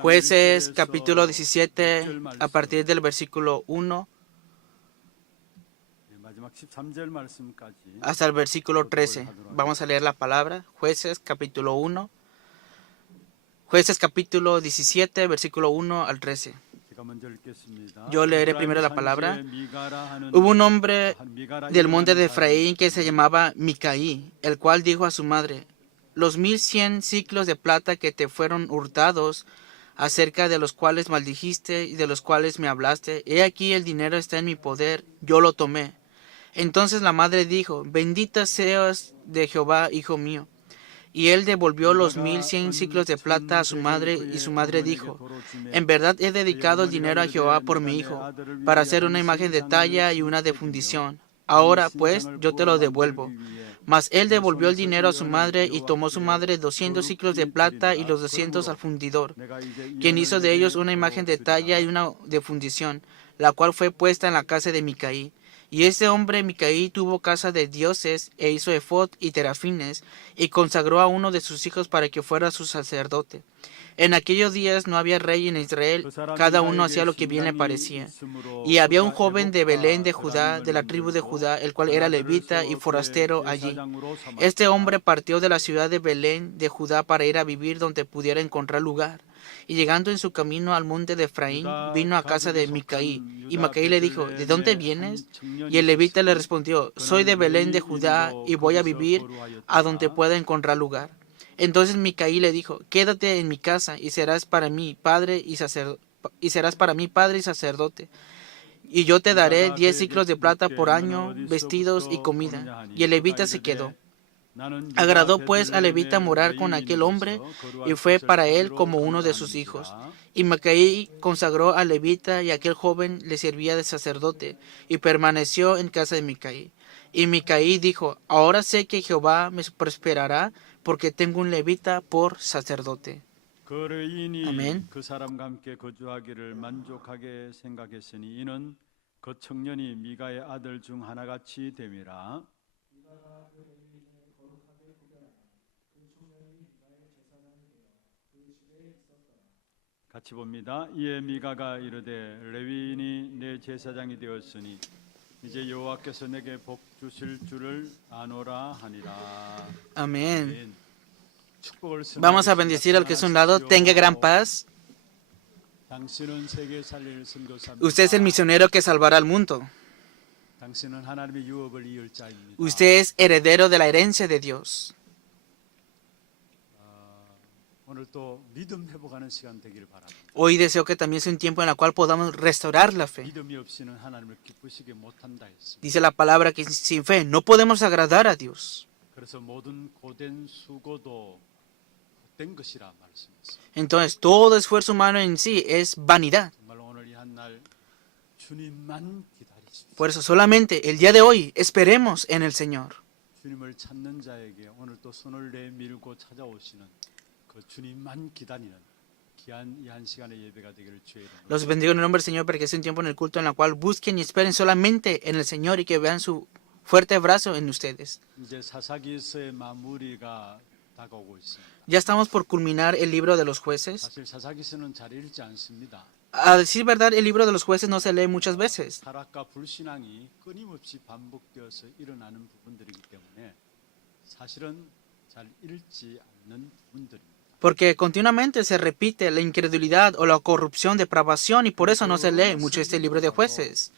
Jueces capítulo 17 a partir del versículo 1 hasta el versículo 13. Vamos a leer la palabra. Jueces capítulo 1. Jueces capítulo 17 versículo 1 al 13. Yo leeré primero la palabra. Hubo un hombre del monte de Efraín que se llamaba Micaí, el cual dijo a su madre: los 1100 siclos de plata que te fueron hurtados, acerca de los cuales maldijiste y de los cuales me hablaste, he aquí el dinero está en mi poder, yo lo tomé. Entonces la madre dijo: bendita seas de Jehová, hijo mío. Y él devolvió los 1100 siclos de plata a su madre, y su madre dijo: en verdad he dedicado el dinero a Jehová por mi hijo, para hacer una imagen de talla y una de fundición. Ahora pues yo te lo devuelvo. Mas él devolvió el dinero a su madre, y tomó su madre 200 siclos de plata y los 200 al fundidor, quien hizo de ellos una imagen de talla y una de fundición, la cual fue puesta en la casa de Micaí. Y este hombre Micaí tuvo casa de dioses, e hizo efod y terafines, y consagró a uno de sus hijos para que fuera su sacerdote. En aquellos días no había rey en Israel, cada uno hacía lo que bien le parecía. Y había un joven de Belén de Judá, de la tribu de Judá, el cual era levita y forastero allí. Este hombre partió de la ciudad de Belén de Judá para ir a vivir donde pudiera encontrar lugar. Y llegando en su camino al monte de Efraín, vino a casa de Micaí. Y Micaí le dijo: ¿de dónde vienes? Y el levita le respondió: soy de Belén de Judá, y voy a vivir a donde pueda encontrar lugar. Entonces Micaí le dijo: quédate en mi casa, y serás para mí padre y sacerdote. Y yo te daré 10 siclos de plata por año, vestidos y comida. Y el levita se quedó. Agradó pues al levita morar con aquel hombre, y fue para él como uno de sus hijos. Y Micaí consagró al levita, y aquel joven le servía de sacerdote, y permaneció en casa de Micaí. Y Micaí dijo: ahora sé que Jehová me prosperará, porque tengo un levita por sacerdote. 아멘. 그 사람과 함께 거주하기를 만족하게 생각했으니 이는 그 청년이 미가의 아들 중 하나같이 됨이라. 같이 봅니다. 이에 미가가 이르되 레위인이 내 제사장이 되었으니 이제 여호와께서 내게 복 주실 줄을 아노라 하니라. Amén. Vamos a bendecir al que es un lado. Tenga gran paz. Usted es el misionero que salvará al mundo. Usted es heredero de la herencia de Dios. Hoy deseo que también sea un tiempo en el cual podamos restaurar la fe. Dice la palabra que sin fe no podemos agradar a Dios. Entonces todo esfuerzo humano en sí es vanidad. Por eso solamente el día de hoy esperemos en el Señor. Los bendigo en el nombre del Señor, para que sea un tiempo en el culto en el cual busquen y esperen solamente en el Señor, y que vean su fuerte abrazo en ustedes. Ya estamos por culminar el libro de los jueces. A decir verdad, el libro de los jueces no se lee muchas veces. Porque continuamente se repite la incredulidad o la corrupción, depravación, y por eso no se lee mucho este libro de jueces.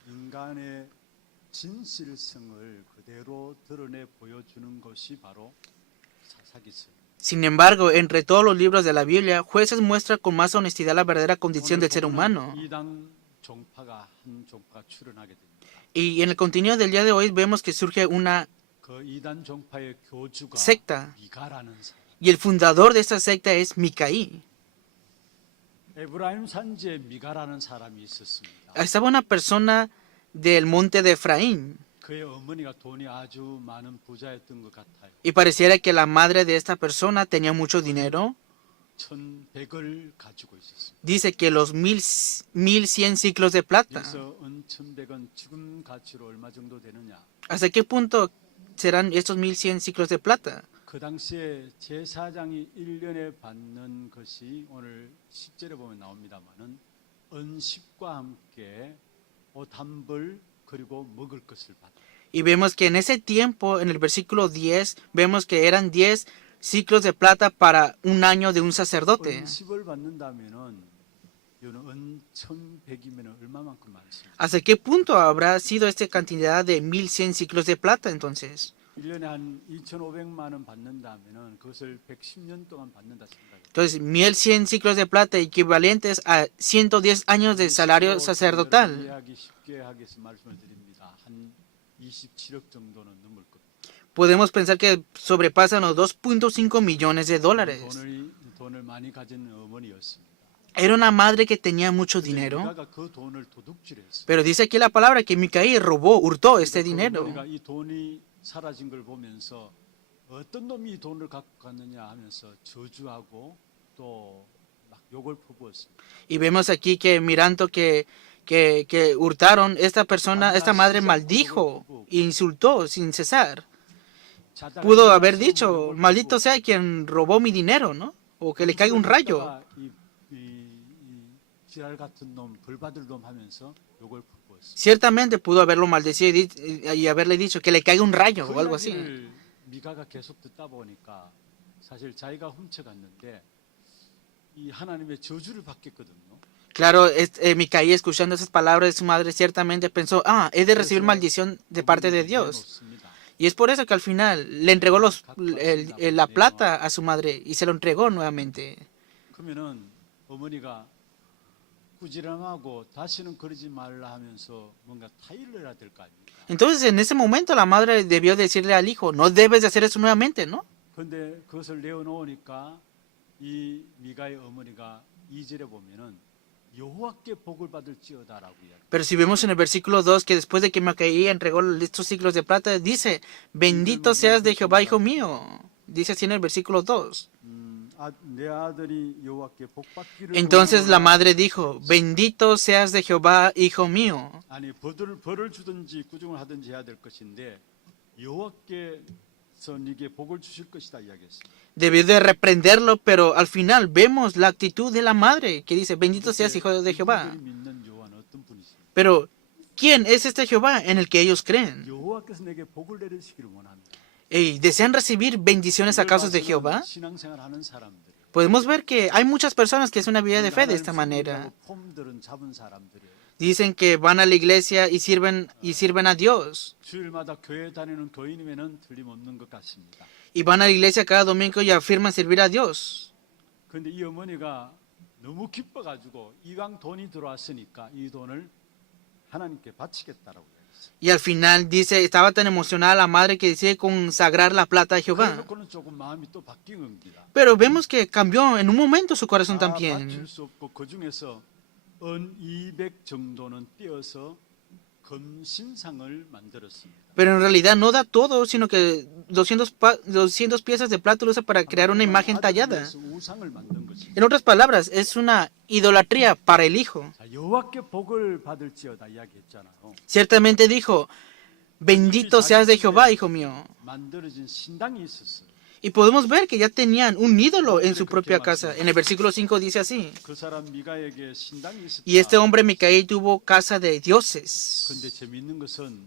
Sin embargo, entre todos los libros de la Biblia, Jueces muestra con más honestidad la verdadera condición del ser humano. Y en el contenido del día de hoy vemos que surge una secta. Y el fundador de esta secta es Micaí. Estaba una persona del monte de Efraín. Y pareciera que la madre de esta persona tenía mucho dinero. Dice que los 1100 ciclos de plata. ¿Hasta qué punto serán estos 1100 ciclos de plata? 그 당시에 제사장이 1년에 받는 것이 오늘 10절에 보면 나옵니다마는 은식과 함께 옷 한 벌 그리고 먹을 것을 받아. Y vemos que en ese tiempo, en el versículo 10, vemos que eran 10 ciclos de plata para un año de un sacerdote. 은식을 받는다면은 이거는 은 1100이면 얼마만큼 많습니까? ¿Hasta qué punto habrá sido esta cantidad de 1100 ciclos de plata entonces? 1년에 한 2500만 원 받는다면은 그것을 110년 동안 받는다 생각해요. Entonces, 1100 ciclos de plata equivalentes a 110 años de salario sacerdotal. 이해하기 쉽게 하기 위해서 말씀을 드립니다. 한 27억 정도는 넘을 겁니다. Podemos pensar que sobrepasan los 2.5 millones de dólares. 돈을 많이 가진 어머니였습니다. Era una madre que tenía mucho dinero, 미가가 그 돈을 도둑질했어요. pero dice aquí la palabra que Micaí robó, hurtó este dinero. 어머니가 이 돈이 사라진 걸 보면서 어떤 놈이 이 돈을 갖고 갔느냐 하면서 저주하고 또 막 욕을 퍼부었습니다. Y vemos aquí que mirando que hurtaron, esta persona, esta madre maldijo e insultó sin cesar. Pudo haber dicho, maldito sea quien robó mi dinero, ¿no? O que le caiga un rayo. 지랄 같은 놈, 벌받을 놈 하면서 욕을 퍼부었습니다. Ciertamente pudo haberlo maldecido y haberle dicho que le caiga un rayo o algo así. 미가가 계속 듣다 보니까 사실 자기가 훔쳐갔는데 이 하나님의 저주를 받겠거든요. Claro, Micaí, escuchando esas palabras de su madre, ciertamente pensó, he de recibir maldición de parte de Dios. Y es por eso que al final le entregó la plata a su madre y se lo entregó nuevamente. 그러면은 어머니가 꾸지람하고 다시는 그러지 말라 하면서 뭔가 타일을 해야 될 거 아닙니까? Entonces, en ese momento, la madre debió decirle al hijo, no debes de hacer eso nuevamente, ¿no? 근데 그것을 내어놓으니까 이 미가의 어머니가 2절에 보면은 여호와께 복을 받을지어다라고 이야기해요. Pero si vemos en el versículo 2 que después de que Micaí entregó estos ciclos de plata, dice, bendito seas de Jehová, hijo mío. Dice así en el versículo 2. 내 아들이 여호와께 복 받기를 Entonces la 원하노라. madre dijo, bendito seas de Jehová, hijo mío. 아니 벌을 주든지 구중을 하든지 해야 될 것인데 여호와께서 네게 복을 주실 것이다 이야기했습니다. Debió de reprenderlo, pero al final vemos la actitud de la madre que dice, bendito seas, hijo de Jehová. 이들이 믿는 여호와는 어떤 분이십니까? Pero, ¿quién es este Jehová en el que ellos creen? 여호와께서 내게 복을 내리시기를 원합니다. ¿Desean recibir bendiciones a causa de Jehová? 신앙생활하는 사람들. Podemos ver que hay muchas personas que hacen una vida de fe de esta manera. 폼들은 잡은 사람들이에요. Dicen que van a la iglesia y sirven a Dios. 주일마다 교회 다니는 교인이면은 틀림없는 것 같습니다. Y van a la iglesia cada domingo y afirman servir a Dios. 그런데 이 어머니가 너무 기뻐가지고 이왕 돈이 들어왔으니까 이 돈을 하나님께 바치겠다라고 했어요. Y al final dice, estaba tan emocionada la madre que decide consagrar la plata a Jehová. 그래놓고는 조금 마음이 또 바뀐 겁니다. Pero vemos que cambió en un momento su corazón 다 también. 바칠 수 없고 그 중에서 은 200 정도는 떼어서 금신상을 만들었습니다. Pero en realidad no da todo, sino que 200 piezas de plata lo usa para crear una imagen tallada. 위해서 우상을 만든 것입니다. En otras palabras, es una idolatría para el hijo. 자, 여호와께 복을 받을지어다 이야기했잖아요. Ciertamente dijo, bendito seas de Jehová, hijo mío. 만들어진 신당이 있었어요. Y podemos ver que ya tenían un ídolo en su propia casa. En el versículo 5 dice así. 그 사람 미가에게 신당이 있었다. Y este hombre Micaí tuvo casa de dioses. 근데 재미있는 것은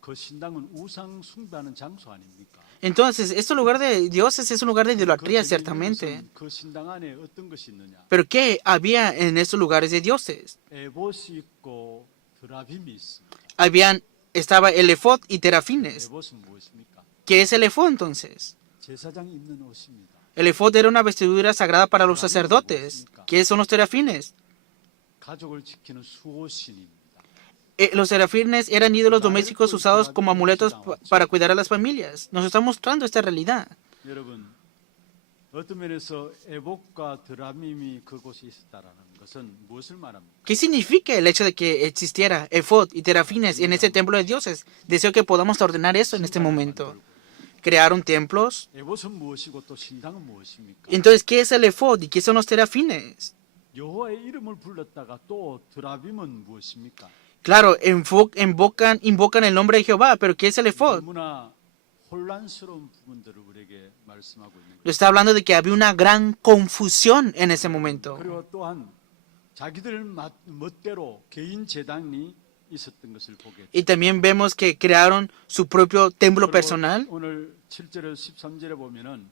그 신당은 우상 숭배하는 장소 아닙니까? Entonces, este lugar de dioses es un lugar de idolatría, 재미있는 ciertamente. 것은 그 신당 안에 어떤 것이 있느냐? Pero ¿qué había en estos lugares de dioses? 에봇이 있고 드라빔이 있습니다. Estaba el efod y terafines. 에봇은 무엇입니까? ¿Qué es el efod entonces? 제사장이 입는 옷입니다. El efod era una vestidura sagrada para los sacerdotes. ¿Qué son los terafines? 가족을 지키는 수호신입니다. Los serafines eran ídolos domésticos usados como amuletos para cuidar a las familias. Nos está mostrando esta realidad. 여러분, 어떤 면에서 에봇과 드라밈이 그곳에 있었다라는 것은 무엇을 말합니까? ¿Qué significa el hecho de que existiera efod y terafines en ese templo de dioses? Deseo que podamos ordenar eso en este momento. Crearon templos. 에봇은 무엇이고 또 신당은 무엇입니까? Entonces, ¿qué es el efod y qué son los terafines? 여호와의 이름을 불렀다가 또 드라빔은 무엇입니까? Claro, invocan el nombre de Jehová, pero ¿qué es el efod? 너무나 혼란스러운 부분들을 우리에게 말씀하고 있는 Lo está hablando de que había una gran confusión en ese momento. 그리고 또한 자기들 멋대로 개인 제단이 있었던 것을 보게 됩니다. Y también vemos que crearon su propio templo personal. 오늘 7절에서 13절에 보면은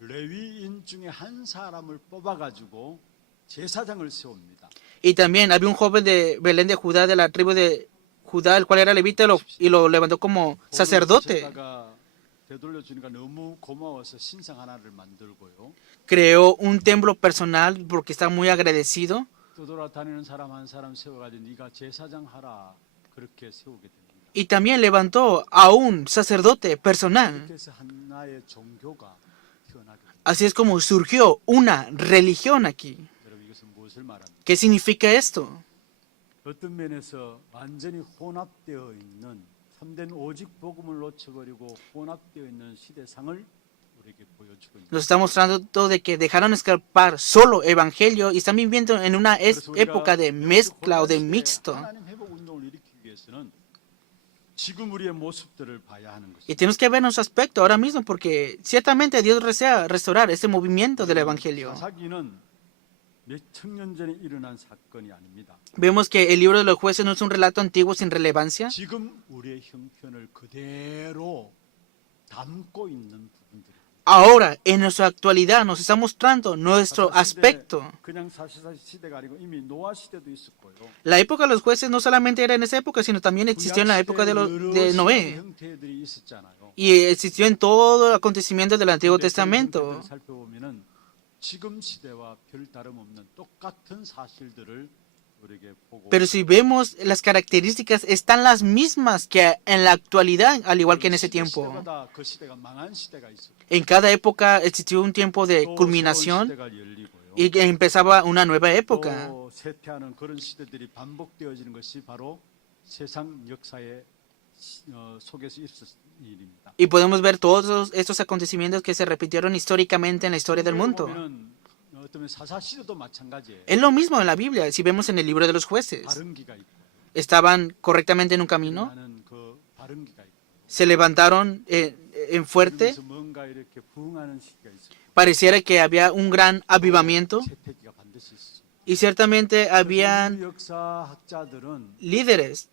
레위인 중에 한 사람을 뽑아가지고 제사장을 세웁니다. Y también había un joven de Belén de Judá, de la tribu de Judá, el cual era levita, y lo levantó como sacerdote. 되돌려 주니까 너무 고마워서 신상 하나를 만들고요. Creó un templo personal porque está muy agradecido. 떠돌아다니는 사람 한 사람 세워가지고 네가 제사장 하라 그렇게 세우게 됩니다. Y también levantó a un sacerdote personal. 그렇게 해서 하나의 종교가 태어나게 됩니다. Así es como surgió una religión aquí. 여러분 이것은 무엇을 말합니까? ¿Qué significa esto? 어떤 면에서 완전히 혼합되어 있는 참된 오직 복음을 놓쳐버리고 혼합되어 있는 시대상을 우리에게 보여주고 있는. Nos está mostrando todo de que dejaron escapar solo evangelio y están viviendo en una época de mezcla o de mixto. 하나님 회복 운동을 일으키기 위해서는 지금 우리의 모습들을 봐야 하는 것입니다. Y tenemos que ver nuestro aspecto ahora mismo porque ciertamente Dios desea restaurar ese movimiento del evangelio. 사사기는 몇 천년 전에 일어난 사건이 아닙니다. Vemos que el libro de los jueces no es un relato antiguo sin relevancia. 지금 우리의 형편을 그대로 담고 있는 부분들입니다. Ahora, en nuestra actualidad, nos está mostrando nuestro aspecto. 그냥 사시사 시대가 아니고 이미 노아 시대도 있었고요. La época de los jueces no solamente era en esa época, sino también existió en la época de Noé. 형태들이 있었잖아요. Y existió en todo el acontecimiento del Antiguo Testamento. 살펴보면은 지금 시대와 별 다름없는 똑같은 사실들을 우리에게 보고. Pero si vemos las características, están las mismas que en la actualidad, al igual que en ese tiempo. 시대마다 그 시대가 망한 시대가 있었고. En cada época existió un tiempo de 또 culminación 새로운 시대가 열리고요. y que empezaba una nueva época. 또 쇠퇴하는 그런 시대들이 반복되어지는 것이 바로 세상 역사의 속에서 있었던 일입니다. Y podemos ver todos estos acontecimientos que se repitieron históricamente en la historia del mundo. 어쩌면 사사 시대도 마찬가지예요. Es lo mismo en la Biblia, si vemos en el libro de los jueces. 바른기가 있고. Estaban correctamente en un camino, 나는 그 바른기가 있고. se levantaron en fuerte, 그래서 뭔가 이렇게 부흥하는 시기가 있어요. pareciera que había un gran avivamiento 채택기가 반드시 있어요. y ciertamente habían 인류 역사학자들은 líderes.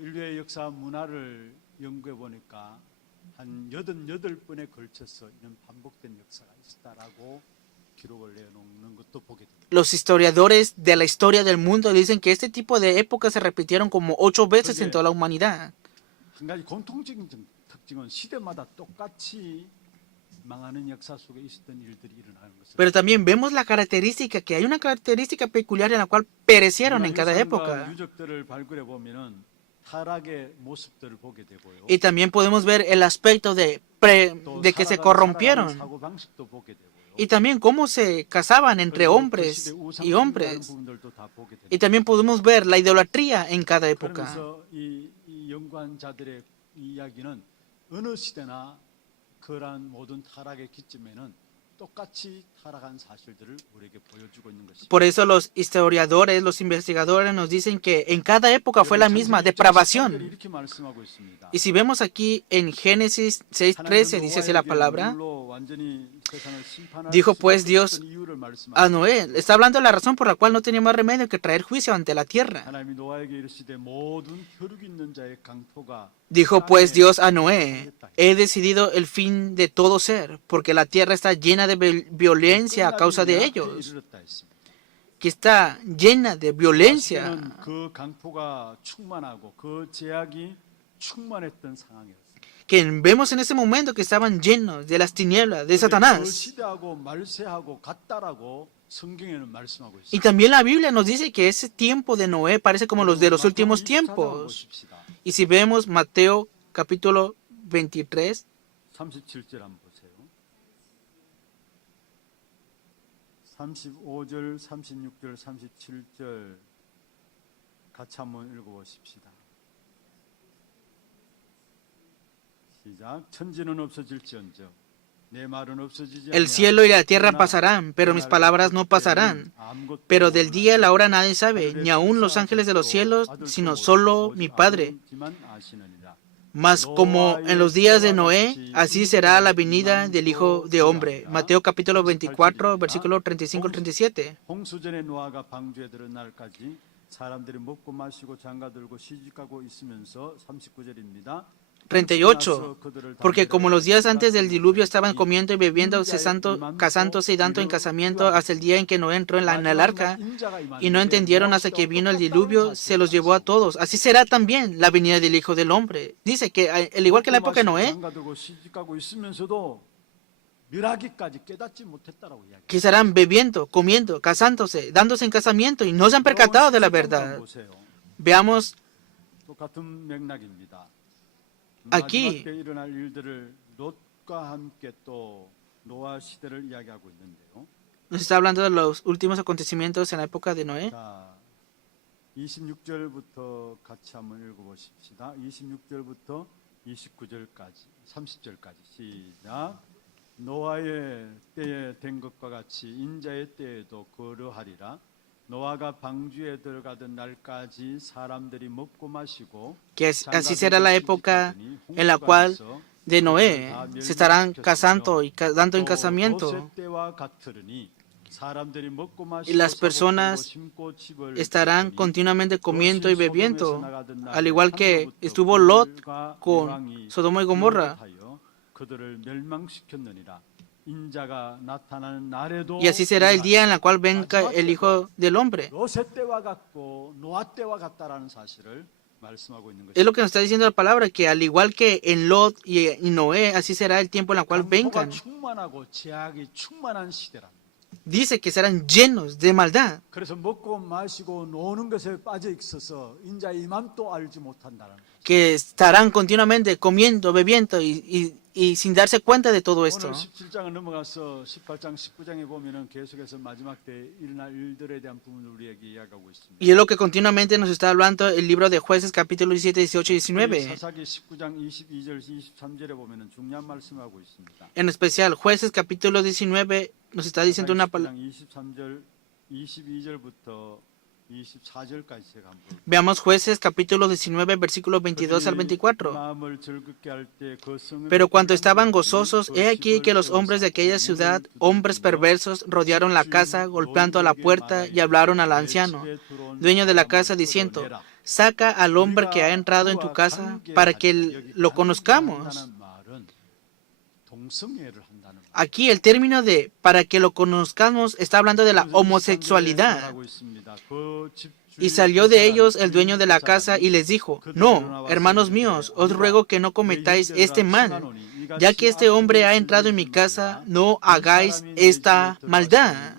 인류의 역사 문화를 연구해 보니까 한 88번에 걸쳐서 이런 반복된 역사가 있었다라고 기록을 내놓는 것도 보게 됩니다. Los historiadores de la historia del mundo dicen que este tipo de épocas se repitieron como 8 veces en toda la humanidad. 한 가지 공통적인 특징은 시대마다 똑같이 망하는 역사 속에 있었던 일들이 일어나는 것입니다. Pero también vemos la característica, que hay una característica peculiar en la cual perecieron en cada época. 유적들을 발굴해 보면은 타락의 모습들을 보게 되고요. Y también podemos ver el aspecto de que se corrompieron. 사고 방식도 보게 되고요. Y también cómo se casaban entre hombres y hombres. Y también podemos ver la idolatría en cada época. 그러면서 이 연구한자들의 이야기는 어느 시대나 그러한 모든 타락의 기점에는 똑같이 타락한 사실들을 우리에게 보여주고 있는 것입니다. Por eso los historiadores, los investigadores nos dicen que en cada época fue la misma depravación. 이렇게 말씀하고 있습니다. Y si vemos aquí en Génesis 6:13 dice así la palabra, dijo pues Dios a Noé, está hablando de la razón por la cual no tenía más remedio que traer juicio ante la tierra. 하나님이 노아에게 이르시되 모든 혈육 있는 자의 강토가 Dijo pues Dios a Noé, he decidido el fin de todo ser, porque la tierra está llena de violencia a causa de ellos, que está llena de violencia. 그 강포가 충만하고 그 제약이 충만했던 상황이었어요. Que vemos en ese momento que estaban llenos de las tinieblas de 그 Satanás. 시대하고 말세하고 같다라고 성경에는 말씀하고 있어요. Y también la Biblia nos dice que ese tiempo de Noé parece como los de los últimos tiempos. Y si vemos Mateo capítulo 23, 37절 한번 보세요. 35절, 36절, 37절 같이 한번 읽어보십시다. 시작. 천지는 없어질지언정 내 말은 없어지지 el cielo y la tierra pasarán, pero mis palabras no pasarán. Pero del día y la hora nadie sabe, ni aun los ángeles de los cielos, sino solo mi Padre. Mas como en los días de Noé, así será la venida del Hijo de Hombre. Mateo capítulo 24, versículo 35 al 37. 홍수 전에 노아가 방주에 들은 날까지 사람들이 먹고 마시고 장가들고 시집가고 있으면서 39절입니다. 38. Porque como los días antes del diluvio estaban comiendo y bebiendo, casándose y dando en casamiento hasta el día en que Noé entró en el arca, y no entendieron hasta que vino el diluvio, se los llevó a todos. Así será también la venida del Hijo del Hombre. Dice que al igual que en la época de Noé, que estarán bebiendo, comiendo, casándose, dándose en casamiento y no se han percatado de la verdad. Veamos aquí. Nos está hablando de los últimos acontecimientos en la época de Noé. 26절부터 같이 한번 읽어보십시다. 26절부터 29절까지, 30절까지 시작. 노아의 때에 된 것과 같이 인자의 때에도 그러하리라. 노아가 방주에 들어가던 날까지 사람들이 먹고 마시고 Que así será la época en la cual de Noé se estarán casando y dando en casamiento. Y las personas estarán continuamente comiendo y bebiendo, al igual que estuvo Lot con Sodoma y Gomorra. Y así será el día en el cual venga el Hijo del Hombre. Es lo que nos está diciendo la palabra, que al igual que en Lot y Noé, así será el tiempo en el cual vengan. Dice que serán llenos de maldad. Que estarán continuamente comiendo, bebiendo y sin darse cuenta de todo esto. Y es lo que continuamente nos está hablando el libro de Jueces capítulo 17, 18 y 19. En especial, Jueces capítulo 19 nos está diciendo una palabra. Veamos Jueces capítulo 19, versículos 22 al 24. Pero cuando estaban gozosos, he aquí que los hombres de aquella ciudad, hombres perversos, rodearon la casa, golpeando a la puerta y hablaron al anciano, dueño de la casa, diciendo: saca al hombre que ha entrado en tu casa para que lo conozcamos. Aquí el término de para que lo conozcamos está hablando de la homosexualidad. Y salió de ellos el dueño de la casa y les dijo: no, hermanos míos, os ruego que no cometáis este mal. Ya que este hombre ha entrado en mi casa, no hagáis esta maldad.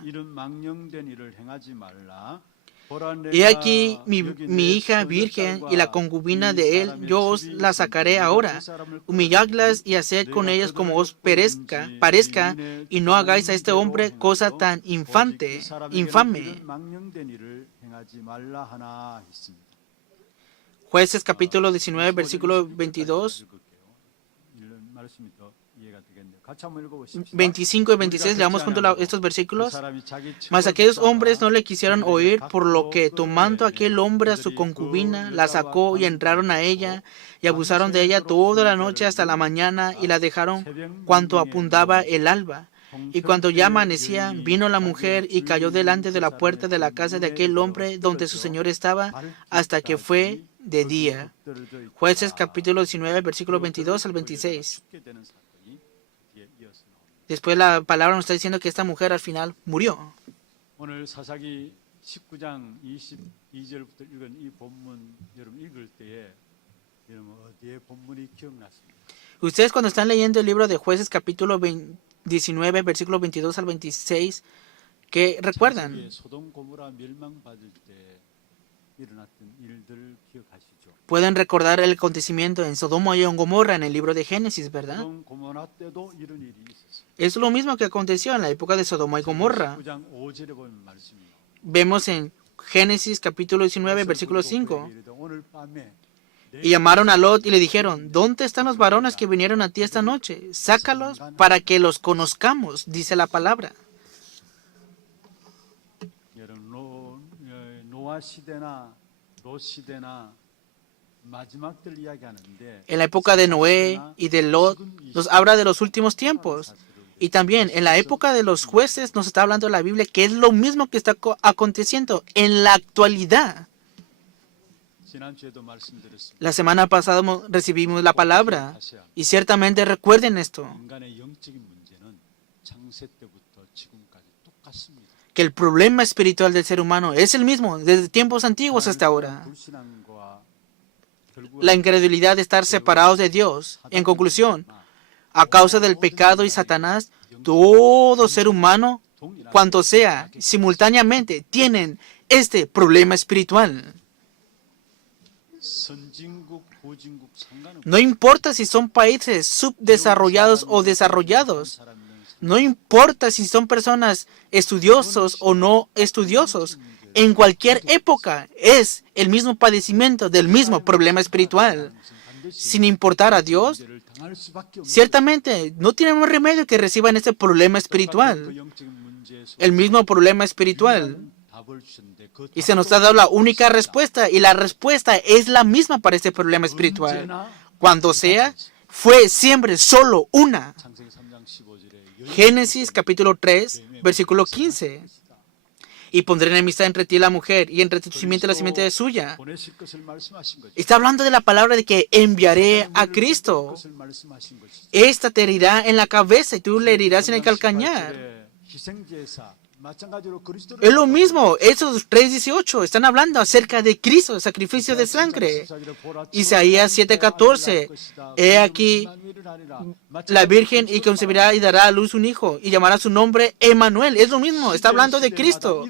He aquí mi hija virgen y la concubina de él, yo os la sacaré ahora. Humilladlas y haced con ellas como os parezca, y no hagáis a este hombre cosa tan infame. Jueces capítulo 19, versículo 22. 25 y 26, leamos juntos estos versículos. Mas aquellos hombres no le quisieron oír, por lo que tomando aquel hombre a su concubina, la sacó y entraron a ella y abusaron de ella toda la noche hasta la mañana y la dejaron cuanto apuntaba el alba. Y cuando ya amanecía, vino la mujer y cayó delante de la puerta de la casa de aquel hombre donde su señor estaba, hasta que fue de día. Jueces capítulo 19, versículo 22 al 26. Después la palabra nos está diciendo que esta mujer al final murió. 오늘 사사기 19장 22절부터 읽은 이 본문 여러분 읽을 때에 여러분 어디에 본문이 기억났습니까? Ustedes cuando están leyendo el libro de Jueces capítulo 19 versículo 22 al 26, ¿qué recuerdan? 소돔 고모라 멸망받을 때 일어났던 일들을 기억하시죠? Pueden recordar el acontecimiento en Sodoma y en Gomorra en el libro de Génesis, ¿verdad? 소돔 고모라 때도 이런 일이 있었어요. Es lo mismo que aconteció en la época de Sodoma y Gomorra. Vemos en Génesis capítulo 19, versículo 5. Y llamaron a Lot y le dijeron: ¿dónde están los varones que vinieron a ti esta noche? Sácalos para que los conozcamos, dice la palabra. 마지막들 이야기하는데 En la época de Noé y de Lot nos habla de los últimos tiempos. Y también en la época de los jueces nos está hablando la Biblia que es lo mismo que está aconteciendo en la actualidad. 지난주에도 말씀드렸습니다. La semana pasada recibimos la palabra y ciertamente recuerden esto, 인간의 영적인 문제는 창세 때부터 지금까지 똑같습니다. que el problema espiritual del ser humano es el mismo desde tiempos antiguos hasta ahora. 불신앙과 결국 La incredulidad de estar separados de Dios. En conclusión, a causa del pecado y Satanás, todo ser humano, cuanto sea, simultáneamente tienen este problema espiritual. 선진국, 후진국 상관없이 No importa si son países subdesarrollados o desarrollados. No importa si son personas estudiosos o no estudiosos. En cualquier época es el mismo padecimiento del mismo problema espiritual. Sin importar a Dios, 문제를 당할 수밖에 없는 ciertamente no tienen más remedio que reciban este problema 그 espiritual. 영적인 문제에 El mismo problema espiritual. 답을 주셨는데 그 Y se nos ha dado la única respuesta. Y la respuesta es la misma para este problema espiritual. Cuando sea, fue siempre solo una. 창세기 3장 15절에 Génesis capítulo 3, versículo 15. Y pondré enemistad entre ti y la mujer, y entre tu simiente y la simiente de suya. 보내실 것을 말씀하신 거죠. Está hablando de la palabra de que enviaré a Cristo. 것을 말씀하신 것이죠. Esta te herirá en la cabeza y tú le herirás en el calcañar. 희생제사 마찬가지로 그리스도를 Es lo mismo, Éxodo 3:18 están hablando acerca de Cristo, el sacrificio de sangre. Isaías 7:14, he aquí la virgen y concebirá y dará a luz un hijo y llamará su nombre Emmanuel. Es lo mismo, está hablando de Cristo.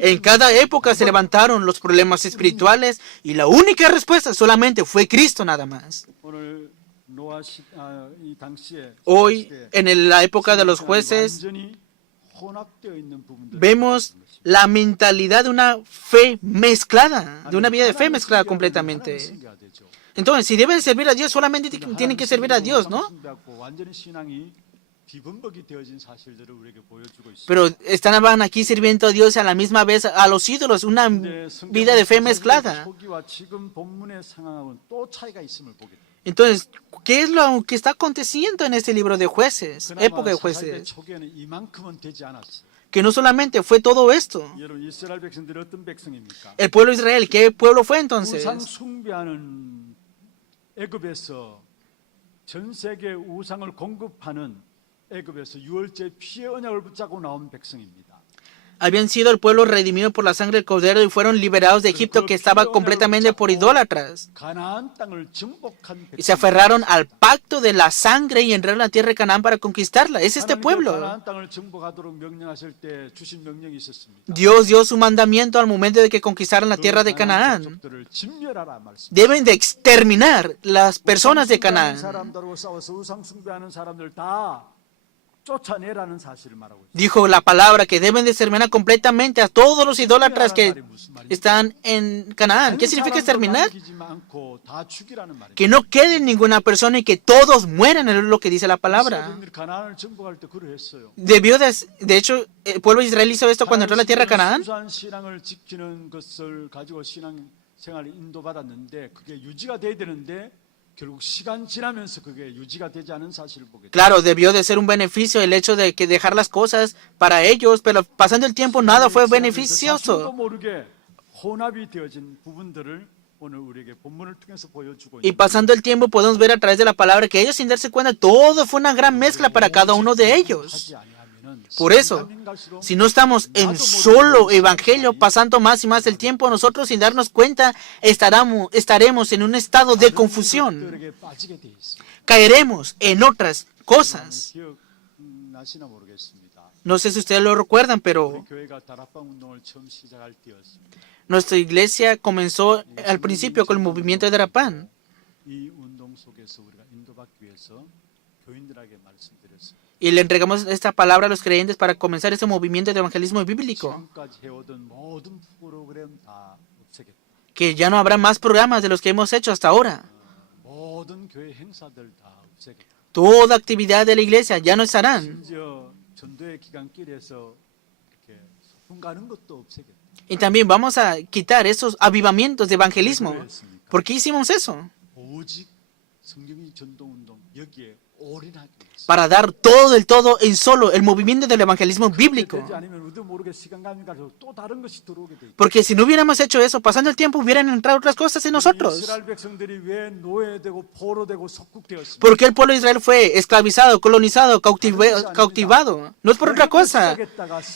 En cada época se levantaron los problemas espirituales y la única respuesta solamente fue Cristo nada más. 오늘 노아 이 당시에 Hoy, en la época de los jueces, 완전히 혼합되어 있는 부분들 vemos la mentalidad de una fe mezclada, de una vida de fe mezclada completamente. Entonces, si deben servir a Dios, solamente tienen que servir a Dios, ¿no? 완전히 신앙이 비범벅이 되어진 사실들을 우리에게 보여주고 있습니다. Pero estaban aquí sirviendo a Dios a la misma vez a los ídolos, una vida de fe mezclada. 초기와 지금 본문의 상황하고는 또 차이가 있음을 보게 됩니다. Entonces, ¿qué es lo que está aconteciendo en este libro de jueces, época de 그나마 jueces? 초기에는 이만큼은 되지 않았어요. Que no solamente fue todo esto. 여러분 이스라엘 백성들이 어떤 백성입니까? El pueblo de Israel, ¿qué pueblo fue entonces? 우상 숭배하는 애굽에서 전 세계 우상을 공급하는 애굽에서 유월절 피의 언약을 붙잡고 나온 백성입니다. Habían sido el pueblo redimido por la sangre del Cordero y fueron liberados de Egipto que estaba completamente por idólatras. 가나안 땅을 정복한 Y se aferraron al pacto de la sangre y entraron a la tierra de Canaán para conquistarla. Es este pueblo. 가나안 땅을 정복하도록 명령하실 때 주신 명령이 있었습니다. Dios dio su mandamiento al momento de que conquistaran la tierra de Canaán. 족속들을 진멸하라 말씀. Deben de exterminar las personas de Canaán. 사람들하고 싸워서 우상 숭배하는 사람들 다 쫓아내라는 사실을 말하고 있습니다. Dijo la palabra que deben de exterminar completamente a todos los idólatras que están en Canaán. ¿Qué significa exterminar? 다 죽이라는 말이에요. Que no quede ninguna persona y que todos mueran, es lo que dice la palabra. 가나안을 정복할 때 그러했어요. De hecho, el pueblo de Israel hizo esto cuando entró a la tierra de Canaán. 수산 신앙을 지키는 것을 가지고 신앙 생활을 인도받았는데 그게 유지가 돼야 되는데 결국 시간 지나면서 그게 유지가 되지 않은 사실을 보게 돼요. Claro, debió de ser un beneficio el hecho de que dejar las cosas para ellos, pero pasando el tiempo nada fue 자신도 beneficioso. 모르게 혼합이 되어진 부분들을 오늘 우리에게 본문을 통해서 보여주고 Y 있는 pasando el tiempo podemos ver a través de la palabra que ellos sin darse cuenta todo fue una gran mezcla para cada uno de ellos. 하지 아니하면은 Por eso, si no estamos en solo evangelio, pasando más y más el tiempo, nosotros sin darnos cuenta estaremos en un estado de confusión. 들에게 빠지게 돼 있어요. Caeremos en otras cosas. 기억나시나 모르겠습니다. No sé si ustedes lo recuerdan, 우리 pero 교회가 다락방 운동을 처음 시작할 때였습니다. nuestra iglesia comenzó al principio con el movimiento de Darapán. 이 운동 속에서 우리가 인도받기 위해서 교인들에게 말씀드렸습니다. Y le entregamos esta palabra a los creyentes para comenzar este movimiento de evangelismo bíblico. 지금까지 해오던 모든 프로그램 다 없애겠다. Que ya no habrá más programas de los que hemos hecho hasta ahora. 모든 교회 행사들 다 없애겠다. Toda actividad de la iglesia ya no estarán. 심지어 전도의 기간길에서 이렇게 가는 것도 없애겠다. Y también vamos a quitar esos avivamientos de evangelismo. ¿Por qué hicimos eso? 오직 성경이 전도운동 여기에 올인하기 위해서. Para dar todo el todo en solo el movimiento del evangelismo bíblico. 되지 않으면 우리도 모르게 시간감이 가서 또 다른 것이 들어오게 돼. Porque si no hubiéramos hecho eso, pasando el tiempo hubieran entrado otras cosas en nosotros. 이스라엘 백성들이 왜 노예되고 포로되고 속국되었습니까? ¿Por qué el pueblo de Israel fue esclavizado, colonizado, cautivado? No es por otra cosa.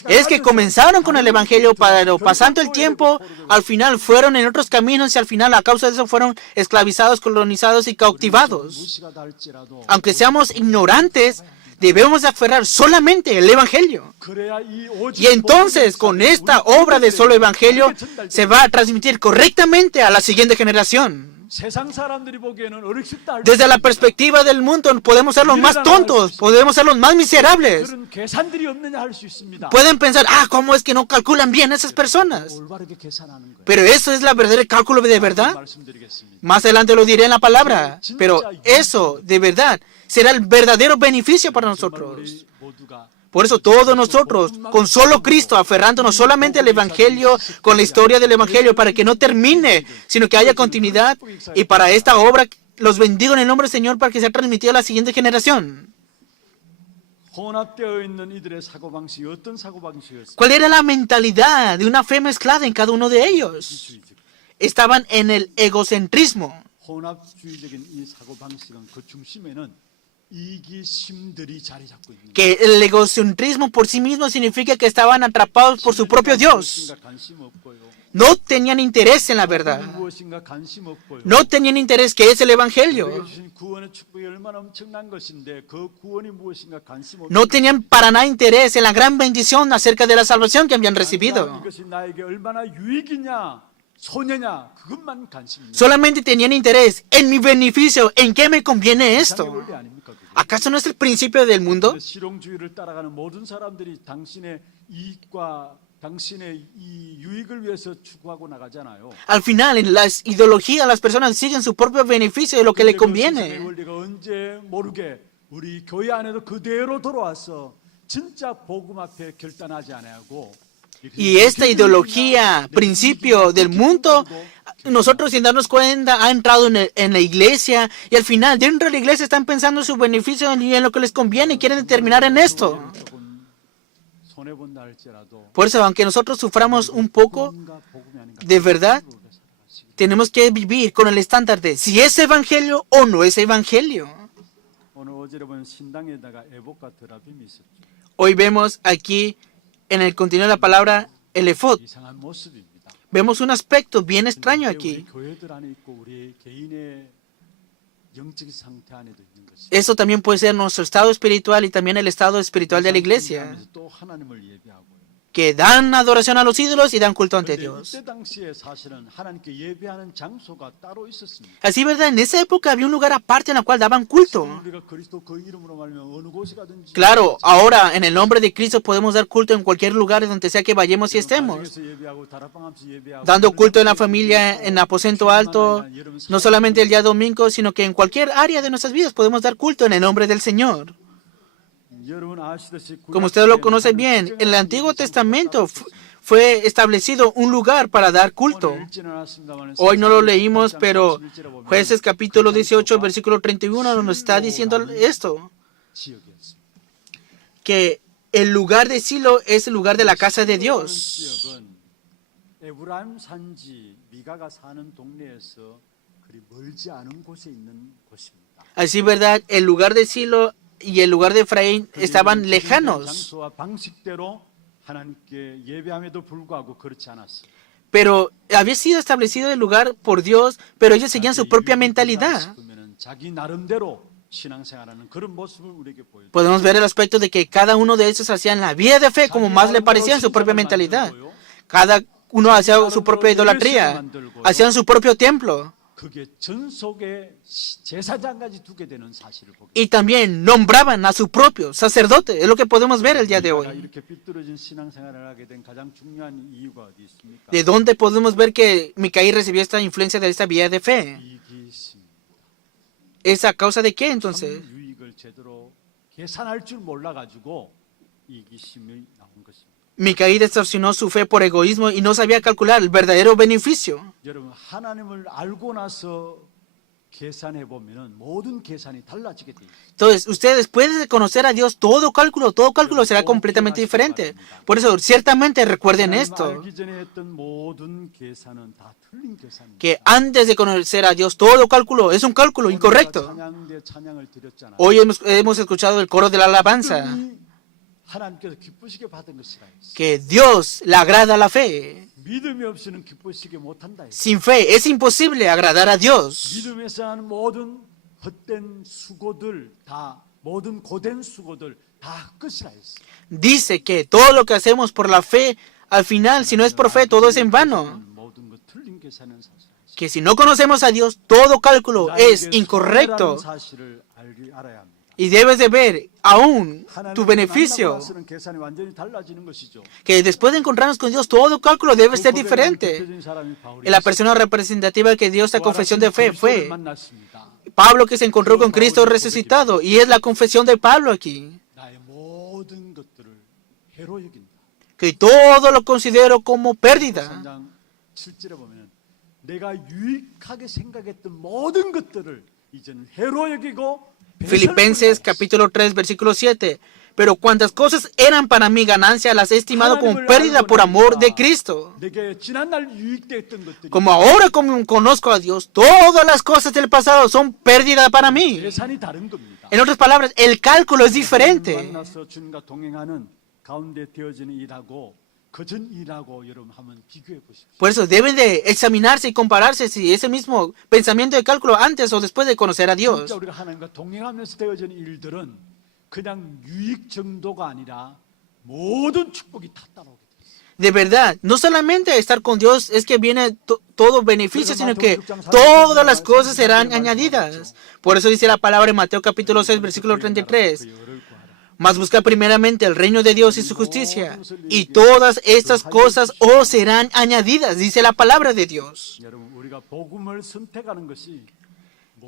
Es que comenzaron con el evangelio, pero pasando el tiempo, al final fueron en otros caminos y al final a causa de eso fueron esclavizados, colonizados y cautivados. 무시가 달지라도 Aunque seamos ignorantes, debemos aferrar solamente el evangelio. 그래야 이 오직 Y entonces, con esta obra de solo evangelio, se va a transmitir correctamente a la siguiente generación. 세상 사람들이 보기에는 어리석다 할 Desde la perspectiva del mundo, podemos ser los más tontos, podemos ser los más miserables. 그런 계산들이 없느냐 할 수 있습니다. Pueden pensar, ¿cómo es que no calculan bien esas personas? 올바르게 계산하는 거예요. Pero eso es la verdadera cálculo de verdad. 말씀드리겠습니다. Más adelante lo diré en la palabra. Pero eso, de verdad, será el verdadero beneficio para nosotros. 우리 모두가 Por eso todos nosotros, con solo Cristo, aferrándonos solamente al Evangelio, con la historia del Evangelio, para que no termine, sino que haya continuidad. Y para esta obra, los bendigo en el nombre del Señor para que sea transmitida a la siguiente generación. 혼합되어 있는 이들의 사고방식이 어떤 사고방식이었어요? ¿Cuál era la mentalidad de una fe mezclada en cada uno de ellos? Estaban en el egocentrismo. 혼합주의적인 이 사고방식은 그 중심에는 이기심들이 자리 잡고 있는 거예요. Que el egocentrismo por sí mismo significa que estaban atrapados por su propio Dios. 무엇인가 관심 없고요. No tenían interés en la verdad. 무엇인가 관심 없고요. No tenían interés que es el 우리에게 Evangelio. 주신 구원의 축복이 얼마나 엄청난 것인데 그 구원이 무엇인가 관심 없고 No tenían para nada interés en la gran bendición acerca de la salvación que habían recibido. 이것이 나에게 얼마나 유익이냐 손해냐 그것만 관심이냐. Solamente tenían interés en mi beneficio, en qué me conviene 세상의 esto. 원리 아닙니까 그게? ¿Acaso no es el principio del mundo? 실용주의를 따라가는 모든 사람들이 당신의 이익과 당신의 이 유익을 위해서 추구하고 나가잖아요. Al final, en las ideologías, las personas siguen su propio beneficio de lo que le 세상의 conviene. 원리가 언제 모르게 우리 교회 안에도 그대로 돌아와서 진짜 복음 앞에 결단하지 않아야고. Y esta ideología, principio del mundo, nosotros sin darnos cuenta ha entrado en la iglesia y al final dentro de la iglesia están pensando en su beneficio y en lo que les conviene y quieren determinar en esto. 손해본다 할지라도 Por eso, aunque nosotros suframos un poco, de verdad, tenemos que vivir con el estándar de si es evangelio o no es evangelio. 오늘 어제를 보면 신당에다가 에봇과 드라빔이 있었죠. Hoy vemos aquí en el contenido de la palabra el efod. 이상한 모습입니다. Vemos un aspecto bien extraño 우리 aquí. 교회들 안에 있고 우리 개인의 영적 상태 안에도 있는 것이. Eso también puede ser nuestro estado espiritual y también el estado espiritual de la iglesia, 또 하나님을 예배하고요. que dan adoración a los ídolos y dan culto ante 그런데 Dios. 이때 당시에 사실은 하나님께 예배하는 장소가 따로 있었습니다. Así, ¿verdad? En esa época había un lugar aparte en el cual daban culto. 우리가 그리스도 그 이름으로 말하면 어느 곳에 가든지 Claro, ahora en el nombre de Cristo podemos dar culto en cualquier lugar donde sea que vayamos y estemos. 가정에서 예배하고 다락방 앞에서 예배하고 Dando culto en la familia, en aposento alto, no solamente el día domingo, sino que en cualquier área de nuestras vidas podemos dar culto en el nombre del Señor. 여러분 아시다시피 Como ustedes lo conocen bien, en el Antiguo Testamento fue establecido un lugar para dar culto. Hoy no lo leímos, pero Jueces capítulo 18, versículo 31 nos está diciendo esto, que el lugar de Silo es el lugar de la casa de Dios. 에브라임 산지 미가가 사는 동네에서 그리 멀지 않은 곳에 있는 곳입니다. Así, ¿verdad? El lugar de Silo y el lugar de Efraín estaban lejanos, 장소와 방식대로 하나님께 예배함에도 불구하고 그렇지 않았어요. pero había sido establecido el lugar por Dios, pero ellos seguían su propia mentalidad. 자기 나름대ro 신앙생활하는 그런 모습을 우리에게 보여요. Podemos ver el aspecto de que cada uno de ellos hacían la vida de fe como más le parecía en su propia mentalidad. Cada uno hacía su propia idolatría, hacían su propio templo. 그게 전속의 제사장까지 두게 되는 사실을 보게. Y también nombraban a su propio sacerdote. Es lo que podemos ver el día de hoy. 이렇게 삐뚤어진 신앙생활을 하게 된 가장 중요한 이유가 어디 있습니까? ¿De dónde podemos ver que Micaí recibió esta influencia de esta vida de fe? 이기심. ¿Es a causa de qué entonces? 유익을 제대로 계산할 줄 몰라 가지고 이기심이 나온 것입니다. Micaía distorsionó su fe por egoísmo y no sabía calcular el verdadero beneficio. 여러분 하나님을 알고 나서 계산해 보면은 모든 계산이 달라지게 돼 있어요. Entonces, ustedes pueden conocer a Dios, todo cálculo será completamente diferente. Por eso, ciertamente recuerden 하나님 esto, 알기 전에 했던 모든 계산은 다 틀린 계산입니다. que antes de conocer a Dios, todo cálculo es un cálculo incorrecto. 찬양대 찬양을 드렸잖아요. Hoy hemos escuchado el coro de la alabanza, 하나님께서 기쁘시게 받은 것이라 했어요. que Dios le agrada la fe. 믿음이 없이는 기쁘시게 못한다 했어요. Sin fe es imposible agradar a Dios. 믿음에서 하는 모든 헛된 수고들 다 모든 고된 수고들 다 끝이라 했어요. Dice que todo lo que hacemos por la fe, al final, si no es por fe, todo es en vano. 모든 거 틀린 계산은 사실. Que si no conocemos a Dios, todo cálculo es incorrecto. 사실을 알아야 합니다. Y debes de ver aún tu beneficio, 하나님을 계산이 완전히 달라지는 것이죠. que después de encontrarnos con Dios, todo cálculo debe ser diferente. Y la persona representativa que dio esta confesión de fe fue Pablo, que se encontró con Cristo resucitado. Y es la confesión de Pablo aquí, 나의 모든 것들을 해로 여긴다. que todo lo considero como pérdida. 3장 7절에 보면 내가 유익하게 생각했던 모든 것들을 이제는 해로 여기고 Filipenses capítulo 3, versículo 7. Pero cuantas cosas eran para mi ganancia, las he estimado como pérdida por amor de Cristo. 내게 지난날 유익됐던 것들이 Como ahora como conozco a Dios, todas las cosas del pasado son pérdida para mí. 계산이 다른 겁니다. En otras palabras, el cálculo es diferente. 만나서 주님과 동행하는 가운데 되어지는 일하고 그전 일하고 여러분 한번 비교해 보십시오. Por eso deben de examinarse y compararse si ese mismo pensamiento de cálculo antes o después de conocer a Dios. 진짜 우리가 하나님과 동행하면서 되어지는 일들은 그냥 유익 정도가 아니라 모든 축복이 다 따라오게 돼 있어요. De verdad, no solamente estar con Dios es que viene todo beneficio, sino que todas las cosas serán añadidas. Por eso dice la palabra en Mateo capítulo 6, versículo 33. Mas busca primeramente el reino de Dios y su justicia, y todas estas cosas os serán añadidas, dice la palabra de Dios. 여러분 우리가 복음을 선택하는 것이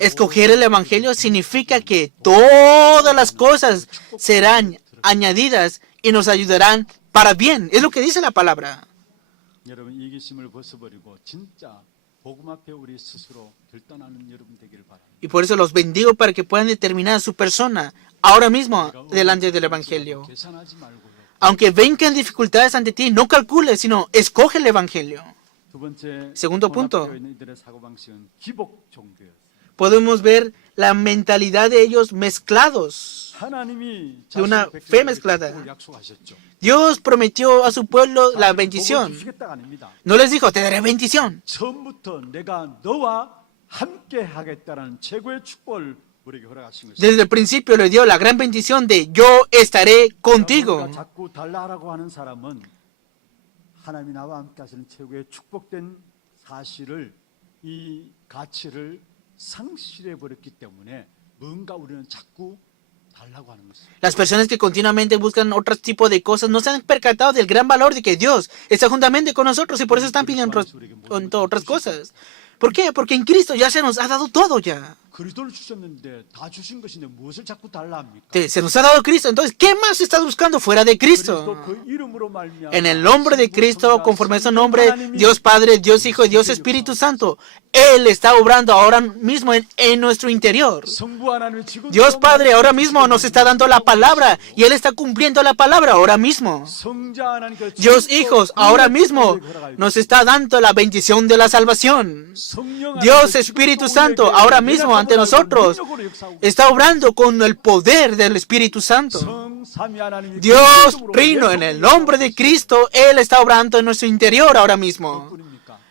Escoger el Evangelio significa que todas las cosas serán añadidas y nos ayudarán para bien. Es lo que dice la palabra. 여러분 이기심을 벗어버리고 진짜 복음 앞에 우리 스스로 결단하는 여러분 되기를 바랍니다. Y por eso los bendigo para que puedan determinar su persona ahora mismo delante del Evangelio. 계산하지 말고요. Aunque vengan dificultades ante ti, no calcules, sino escoge el Evangelio. 두 번째 Segundo punto. 본합되어 있는 이들의 사고방식은 기복 종교예요. Podemos ver la mentalidad de ellos mezclados. 하나님이 De una 자신의 fe 백성에게 mezclada. 축복을 약속하셨죠. Dios prometió a su pueblo la 복을 bendición. 주시겠다가 아닙니다. No les dijo, te daré bendición. 처음부터 내가 너와 함께 하겠다라는 최고의 축복을 우리에게 허락하신 것입니다. Desde el principio le dio la gran bendición de yo estaré contigo. 우리가 자꾸 달라하라고 하는 사람은 하나님이 나와 함께 하시는 최고의 축복된 사실을 이 가치를 상실해 버렸기 때문에 뭔가 우리는 자꾸 달라고 하는 것입니다. Las personas que continuamente buscan otro tipo de cosas no se han percatado del gran valor de que Dios está juntamente con nosotros y por eso están pidiendo otras cosas. ¿Por qué? Porque en Cristo ya se nos ha dado todo ya. 그리스도를 주셨는데 다 주신 것인데 무엇을 자꾸 달라 합니까? Se nos ha dado Cristo, entonces ¿qué más estás buscando fuera de Cristo? 그 이름으로 말미암아 En el nombre de Cristo, conforme a su nombre, Dios Padre, Dios Hijo y Dios Espíritu Santo, Él está obrando ahora mismo en nuestro interior. 성부 하나님이 지금 Dios Padre ahora mismo nos está dando la palabra y Él está cumpliendo la palabra ahora mismo. 성자 하나님께서 Dios hijos ahora mismo nos está dando la bendición de la salvación. Dios Espíritu Santo ahora mismo ante nosotros está obrando con el poder del Espíritu Santo. Dios Trino, en el nombre de Cristo, Él está obrando en nuestro interior ahora mismo.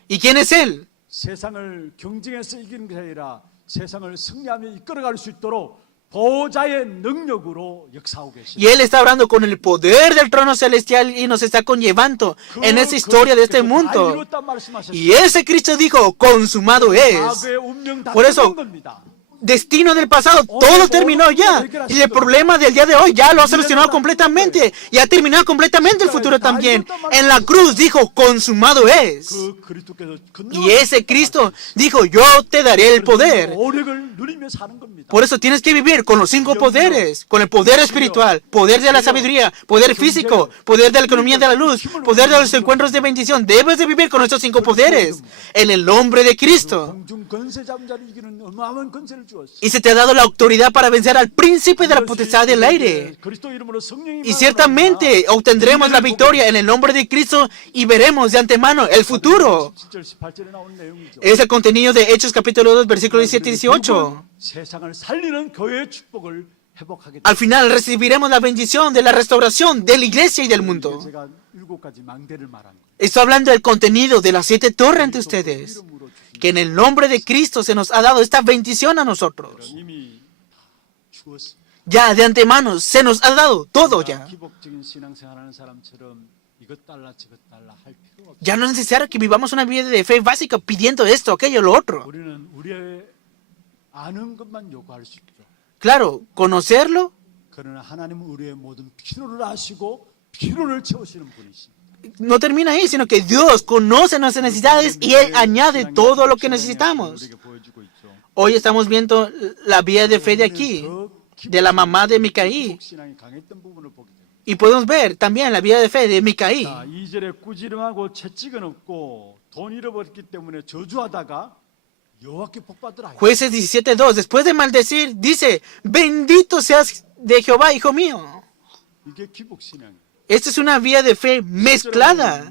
¿Y quién es Él? 세상을 경쟁해서 이기는 게 아니라 세상을 승리하며 이끌어갈 수 있도록 보호자의 능력으로 역사하고 계십니다. Y Él está obrando con el poder del trono celestial y nos está conllevando en esa historia de este mundo. Y ese Cristo dijo, consumado es. Por eso, destino del pasado, todo terminó ya. Y el problema del día de hoy ya lo ha solucionado completamente. Y ha terminado completamente el futuro también. En la cruz dijo, consumado es. 그 그리스도께서 Y ese Cristo dijo, yo te daré el poder. 오력을 누리며 사는 겁니다. Por eso tienes que vivir con los 5 poderes, con el poder espiritual, poder de la sabiduría, poder físico, poder de la economía de la luz, poder de los encuentros de bendición. Debes de vivir con estos 5 poderes en el nombre de Cristo. 공중 권세 잡은 자를 이기는 어마어마한 권세를 주었어. Y se te ha dado la autoridad para vencer al príncipe de la potestad del aire. 그리스도 이름으로 성령이 Y ciertamente obtendremos la victoria en el nombre de Cristo y veremos de antemano el futuro. 17절 18절에 나온 내용이죠. Es el contenido de Hechos capítulo 2, versículos 17 y 18. 세상을 살리는 교회의 축복을 회복하게 Al final recibiremos la bendición de la restauración de la iglesia y del mundo. 제가 7가지 망대를 말한 거예요. Estoy hablando del contenido de las 7 torres ante ustedes. Que en el nombre de Cristo se nos ha dado esta bendición a nosotros. 이미 주었습니다. Ya de antemano se nos ha dado todo ya. 기복적인 신앙생활하는 사람처럼 이것 달라 저것 달라 할 필요가 없어요. Ya no es necesario que vivamos una vida de fe básica pidiendo esto, aquello, lo otro. 우리는 우리의 아는 것만 요구할 수 있죠. Claro, conocerlo, 그러나 하나님은 우리의 모든 필요를 아시고 필요를 채우시는 분이십니다. no termina ahí, sino que Dios conoce nuestras necesidades y Él añade todo lo que necesitamos. 우리에게 보여주고 있죠. Hoy estamos viendo la vida de fe de aquí, de la mamá de Micaí. 신앙이 강했던 부분을 보게 됩니다. Y podemos ver también la vida de fe de Micaí. 자, 2절에 꾸지름하고 채찍은 없고 돈 잃어버렸기 때문에 저주하다가 여호와께 복받으라. Jueces 17:2, después de maldecir, dice, bendito seas de Jehová, hijo mío. 이게 기복신앙이에요. Esta es una vida de fe mezclada.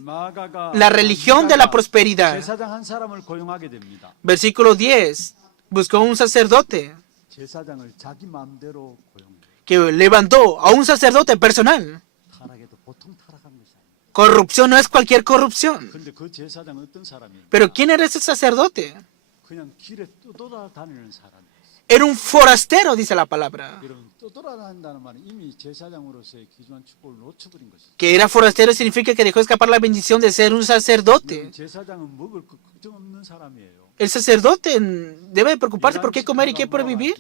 La religión de la prosperidad. 제사장 한 사람을 고용하게 됩니다. Versículo 10. Buscó un sacerdote 제사장을 자기 마음대로 고용해요. que levantó a un sacerdote personal. 타락해도 보통 타락한 것이 아니에요. Corrupción no es cualquier corrupción. 그런데 그 제사장은 어떤 사람이에요? Pero ¿quién era ese sacerdote? 그냥 길에 떠돌아다니는 사람이에요. Era un forastero, dice la palabra. 여러분, 떠돌아다닌다는 말은 이미 제사장으로서의 귀중한 축복을 놓쳐버린 것이죠. Que era forastero significa que dejó escapar la bendición de ser un sacerdote. 제사장은 먹을 거 걱정 없는 사람이에요. El sacerdote debe preocuparse por qué comer y qué por vivir.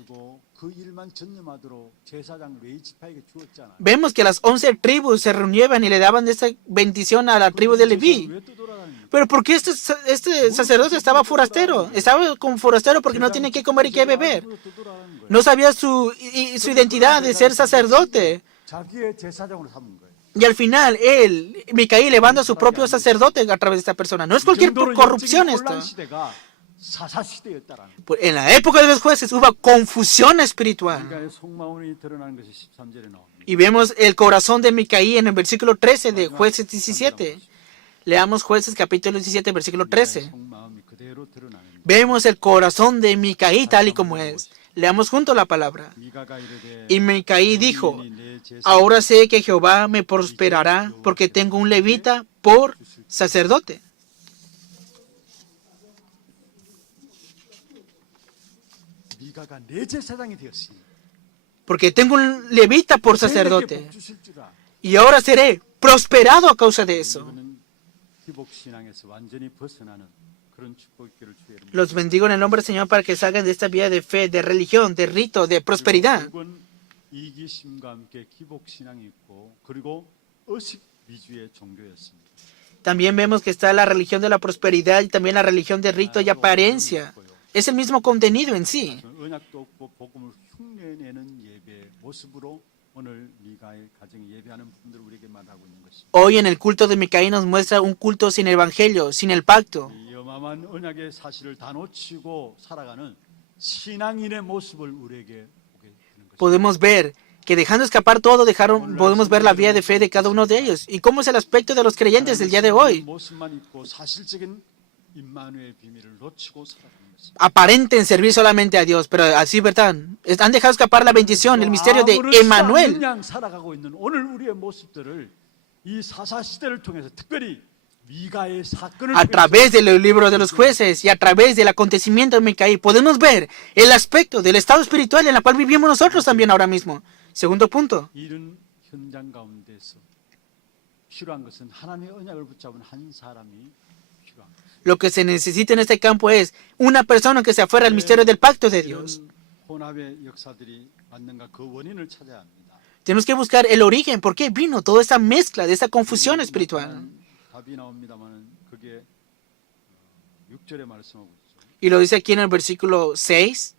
그 일만 전념하도록 제사장 레위 지파에게 주었잖아요. Vemos que las 11 tribus se reunían y le daban esta bendición a la tribu de Leví. 왜 떠돌아다니는 Pero ¿por qué este sacerdote estaba forastero? Estaba como forastero porque no tenía que comer y qué beber. 떠돌아다니는 거예요. No sabía su identidad de ser sacerdote. 자기의 제사장으로 삼은 거예요. Y al final, Micaí, levanta a su propio sacerdote a través de esta persona. No es cualquier corrupción esto. 사사시대였다라는 En la época de los jueces hubo confusión espiritual. 그러니까 속마음이 드러나는 것이 13절에 나옵니다. Y vemos el corazón de Micaí en el versículo 13 de Jueces 17. Leamos Jueces capítulo 17, versículo 13. 속마음이 그대로 드러나는 Vemos el corazón de Micaí tal y como es. Leamos junto la palabra. 미가가 이르되 Y Micaí dijo, 내 제사 ahora sé que Jehová me prosperará porque tengo un levita por sacerdote. 미가가 내 제사장이 되었으니 Porque tengo un levita por 내게 sacerdote. 복 주실 줄아. Y ahora seré prosperado a causa de eso. 이거는 기복 신앙에서 완전히 벗어나는 그런 축복 있기를 주의 이름으로 Los bendigo en el nombre del Señor para que salgan de esta vida de fe, de religión, de rito, de prosperidad. 결국은 이기심과 함께 기복 신앙이 있고 그리고 의식 위주의 종교였습니다. También vemos que está la religión de la prosperidad y también la religión de rito y apariencia. Es el mismo contenido en sí. 언약도 없고 복음을 흉내내는 예배 모습으로 오늘 미가의 가정에 예배하는 분들 우리에게 말하고 있는 것입니다. Hoy en el culto de Micaí nos muestra un culto sin evangelio, sin el pacto. 이 어마어마한 언약의 사실을 다 놓치고 살아가는 신앙인의 모습을 우리에게 보게 되는 것입니다. Podemos ver que dejando escapar todo, podemos ver la vida de fe de cada uno de ellos. ¿Y cómo es el aspecto de los creyentes del día de hoy? 모습만 있고 사실적인 임마누의 비밀을 놓치고 살아가는 것입니다. Aparenten servir solamente a Dios, pero así, ¿verdad? Han dejado escapar la bendición, el misterio de 아무렇지 Emmanuel. 않는 양 살아가고 있는 오늘 우리의 모습들을 이 사사 시대를 통해서 특별히 미가의 사건을 A 통해서 través del libro de los jueces y a través del acontecimiento de Micaí, podemos ver el aspecto del estado espiritual en el cual vivimos nosotros también ahora mismo. Segundo punto. 이런 현장 가운데서 필요한 것은 하나님의 언약을 붙잡은 한 사람이 필요한 것입니다. Lo que se necesita en este campo es una persona que se aferra al misterio del pacto de Dios. 이런 혼합의 역사들이 왔는가 그 원인을 찾아야 합니다. Tenemos que buscar el origen, por qué vino toda esta mezcla, de esta confusión espiritual. 답이 나옵니다만 그게 6절에 말씀하고 있죠. Y lo dice aquí en el versículo 6.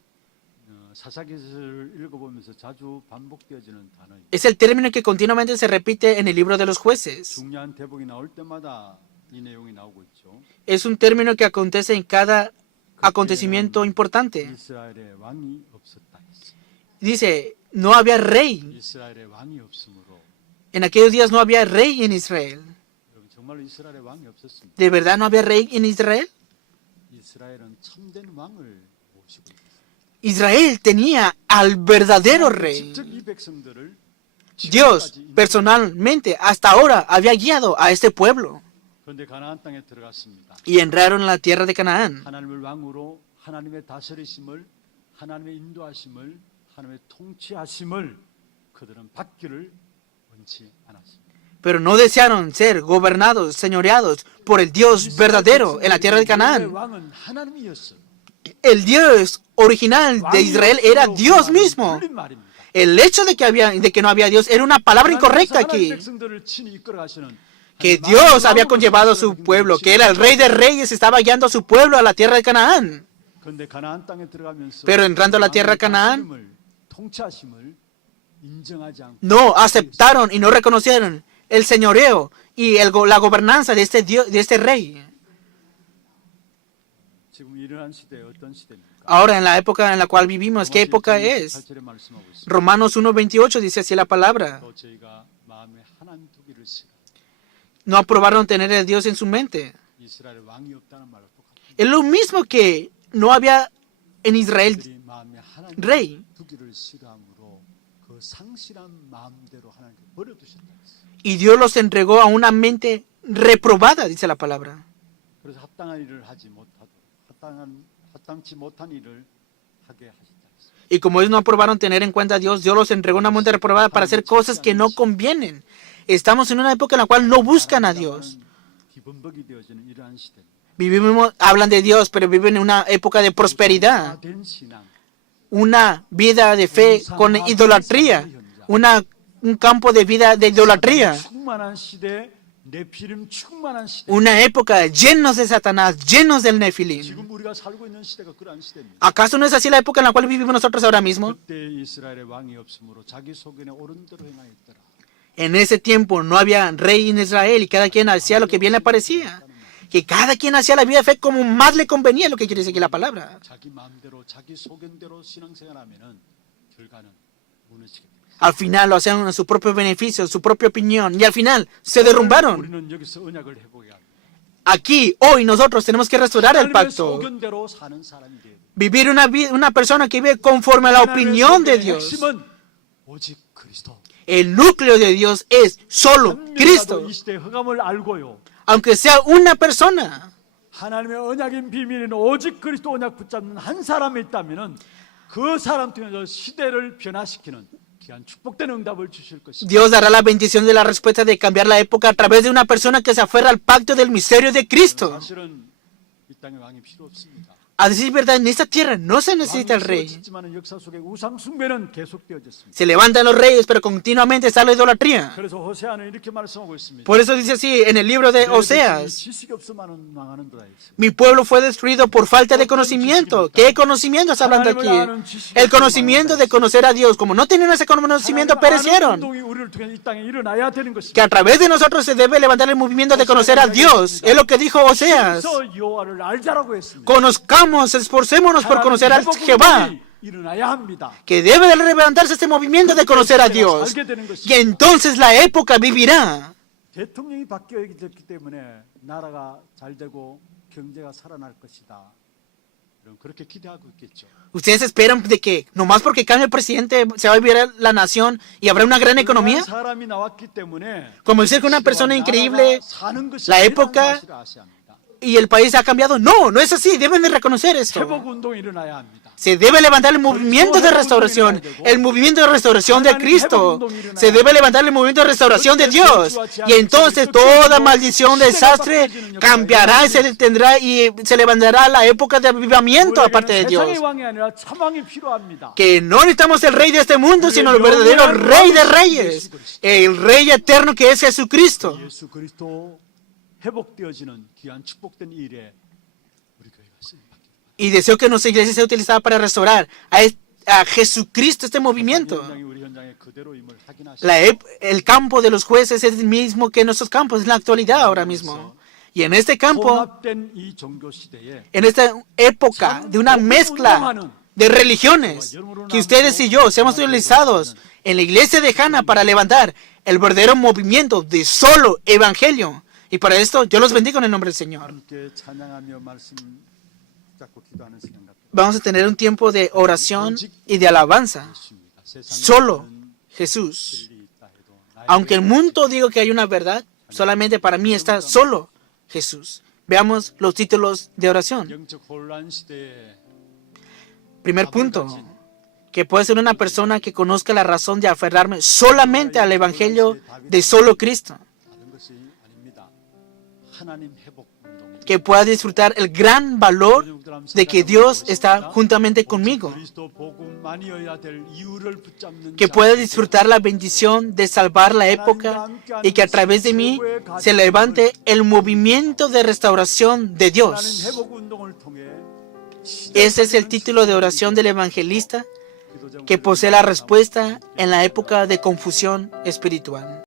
사사기를 읽어보면서 자주 반복되어지는 단어입니다. Es el término que continuamente se repite en el libro de los jueces. 중요한 대목이 나올 때마다 이 내용이 나오고 있죠. Es un término que acontece en cada acontecimiento importante. 이스라엘의 왕이 없었다 했어요. Dice, no había rey. 이스라엘의 왕이 없으므로 En aquellos días no había rey en Israel. 여러분 정말로 이스라엘의 왕이 없었습니다. ¿De verdad no había rey en Israel? 이스라엘은 참된 왕을 모시고 있었어요. Israel tenía al verdadero rey. 직접 이 백성들을 Dios personalmente hasta ahora había guiado a este pueblo 그런데 가나안 땅에 들어갔습니다. y entraron en la tierra de Canaán. 하나님을 왕으로 하나님의 다스리심을 하나님의 인도하심을 하나님의 통치하심을 그들은 받기를 원치 않았습니다. Pero no desearon ser gobernados, señoreados por el Dios verdadero en la tierra de Canaán. 왕은 하나님이었어요. El Dios original de Israel era Dios mismo. 틀린 말입니다. El hecho de que no había Dios era una palabra incorrecta aquí. Que Dios había conllevado a su pueblo, que era el rey de reyes, estaba guiando a su pueblo a la tierra de Canaán. Pero entrando a la tierra de Canaán, no aceptaron y no reconocieron el señoreo y la gobernanza de este rey. Ahora, en la época en la cual vivimos, ¿qué época es? Romanos 1:28 dice así la palabra. No aprobaron tener a Dios en su mente. Es lo mismo que no había en Israel rey. Y Dios los entregó a una mente reprobada, dice la palabra. Y como ellos no aprobaron tener en cuenta a Dios, Dios los entregó a una mente reprobada para hacer cosas que no convienen. Estamos en una época en la cual no buscan a Dios. Hablan de Dios, pero viven en una época de prosperidad. Una vida de fe con idolatría. Un campo de vida de idolatría. Una época llenos de Satanás, llenos del Nefilim. ¿Acaso no es así la época en la cual vivimos nosotros ahora mismo? En ese tiempo no había rey en Israel y cada quien hacía lo que bien le parecía. Que cada quien hacía la vida de fe como más le convenía, lo que quiere decir aquí la palabra. Al final lo hacían a su propio beneficio, su propia opinión, y al final se derrumbaron. Aquí, hoy, nosotros tenemos que restaurar el pacto. Vivir una persona que vive conforme a la opinión de Dios. El núcleo de Dios es solo Cristo. Aunque sea una persona. 하나님의 언약인 비밀은 오직 그리스도 언약 붙잡는 한 사람이 있다면은 그 사람 통해서 시대를 변화시키는 귀한 축복된 응답을 주실 것입니다. Dios dará la bendición de la respuesta de cambiar la época a través de una persona que se aferra al pacto del misterio de Cristo. 사실은 이 땅에 왕이 필요 없습니다. A decir verdad, en esta tierra no se necesita el rey. Se levantan los reyes, pero continuamente está la idolatría. Por eso dice así en el libro de Oseas: mi pueblo fue destruido por falta de conocimiento. ¿Qué conocimiento está hablando aquí? El conocimiento de conocer a Dios. Como no tenían ese conocimiento, perecieron. Que a través de nosotros se debe levantar el movimiento de conocer a Dios. Es lo que dijo Oseas. Conozcamos, esforcémonos por conocer a Jehová. Que debe de levantarse este movimiento de conocer a Dios. Y entonces la época vivirá. 대통령이 바뀌었기 때문에 나라가 잘 되고 경제가 살아날 것이다. 그렇게 기대하고 있겠죠. ¿Ustedes esperan de que nomás porque cambie el presidente se va a vivir la nación y habrá una gran economía? Como decir que una persona increíble, la época y el país ha cambiado. No, no es así. Deben de reconocer esto. 회복 운동이 일어나야 합니다. Se debe levantar el movimiento de restauración, el movimiento de restauración de Cristo. Se debe levantar el movimiento de restauración de Dios. Y entonces toda maldición, desastre cambiará y se detendrá y se levantará la época de avivamiento aparte de Dios. 세상의 왕이 아니라 참 왕이 필요합니다. Que no necesitamos el rey de este mundo, sino el verdadero rey de reyes. El rey eterno que es Jesucristo. 예수 그리스도 회복되어지는 귀한 축복된 일에 우리 교회가 쓰임받기를 Y deseo que nuestra iglesia sea utilizada para restaurar a Jesucristo este movimiento. 현장이 우리 현장의 그대로임을 확인하시고 El campo de los jueces es el mismo que nuestros campos en la actualidad ahora mismo. Y en este campo, 통합된 이 종교 시대에 en esta época de una mezcla de religiones, que ustedes y yo seamos utilizados en la iglesia de Hannah para levantar el verdadero movimiento de solo evangelio. Y para esto yo los bendigo en el nombre del Señor. 함께 찬양하며 말씀 붙잡고 기도하는 시간 같습니다. Vamos a tener un tiempo de oración y de alabanza. Solo Jesús. Aunque el mundo diga que hay una verdad, solamente para mí está solo Jesús. Veamos los títulos de oración. 영적 혼란 시대에 Primer punto, que puede ser una persona que conozca la razón de aferrarme solamente al Evangelio de solo Cristo. 다른 것이 아닙니다. 하나님 회복 운동이 Que pueda disfrutar el gran valor de que Dios está juntamente conmigo. 그리스도 복음만이어야 될 이유를 붙잡는 Que pueda disfrutar la bendición de salvar la época y que a través de mí se levante el movimiento de restauración de 하나님 Dios. 회복 운동을 통해 Ese es el título de oración del evangelista que posee la respuesta en la época de confusión espiritual.